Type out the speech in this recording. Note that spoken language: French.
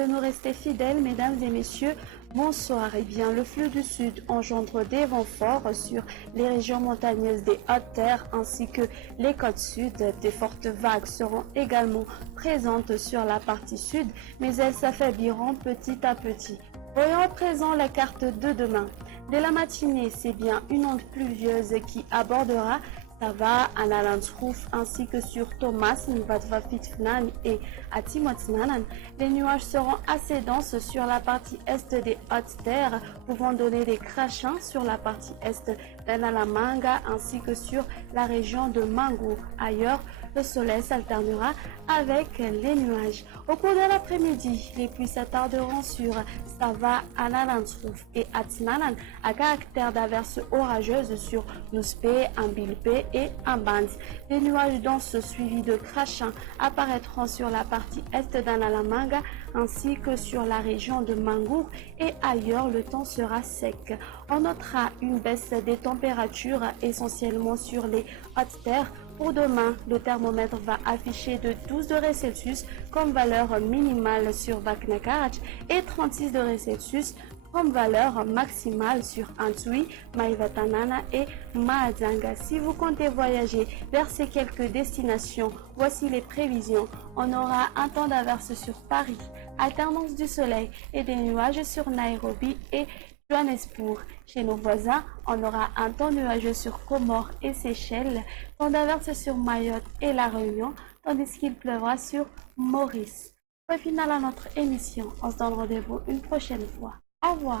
de nous rester fidèles, mesdames et messieurs. Bonsoir. Eh bien, le flux du sud engendre des vents forts sur les régions montagneuses des Hautes-Terres ainsi que les côtes sud. Des fortes vagues seront également présentes sur la partie sud, mais elles s'affaibliront petit à petit. Voyons à présent la carte de demain. Dès la matinée, c'est bien une onde pluvieuse qui abordera Sava, Analandsroof ainsi que sur Thomas, Nvatvafitznan et Atimotsnanan. Les nuages seront assez denses sur la partie est des Hautes-Terres, pouvant donner des crachins sur la partie est d'Analamanga ainsi que sur la région de Mango. Ailleurs, le soleil s'alternera avec les nuages. Au cours de l'après-midi, les pluies s'attarderont sur Sava, Analandsroof et Atsnanan à caractère d'averses orageuses sur Nuspe, Ambilpe et Ambans. Les nuages denses suivis de crachins apparaîtront sur la partie est d'Analamanga ainsi que sur la région de Mangour et ailleurs le temps sera sec. On notera une baisse des températures essentiellement sur les Hautes-Terres. Pour demain, le thermomètre va afficher de 12 degrés Celsius comme valeur minimale sur Vaknakarach et 36 degrés Celsius comme valeur maximale sur Antsui, Maivatanana et Mahajanga. Si vous comptez voyager vers ces quelques destinations, voici les prévisions. On aura un temps d'averse sur Paris, alternance du soleil et des nuages sur Nairobi et Johannesburg. Chez nos voisins, on aura un temps nuageux sur Comores et Seychelles, temps d'averse sur Mayotte et La Réunion, tandis qu'il pleuvra sur Maurice. Point final à notre émission. On se donne rendez-vous une prochaine fois. Au revoir.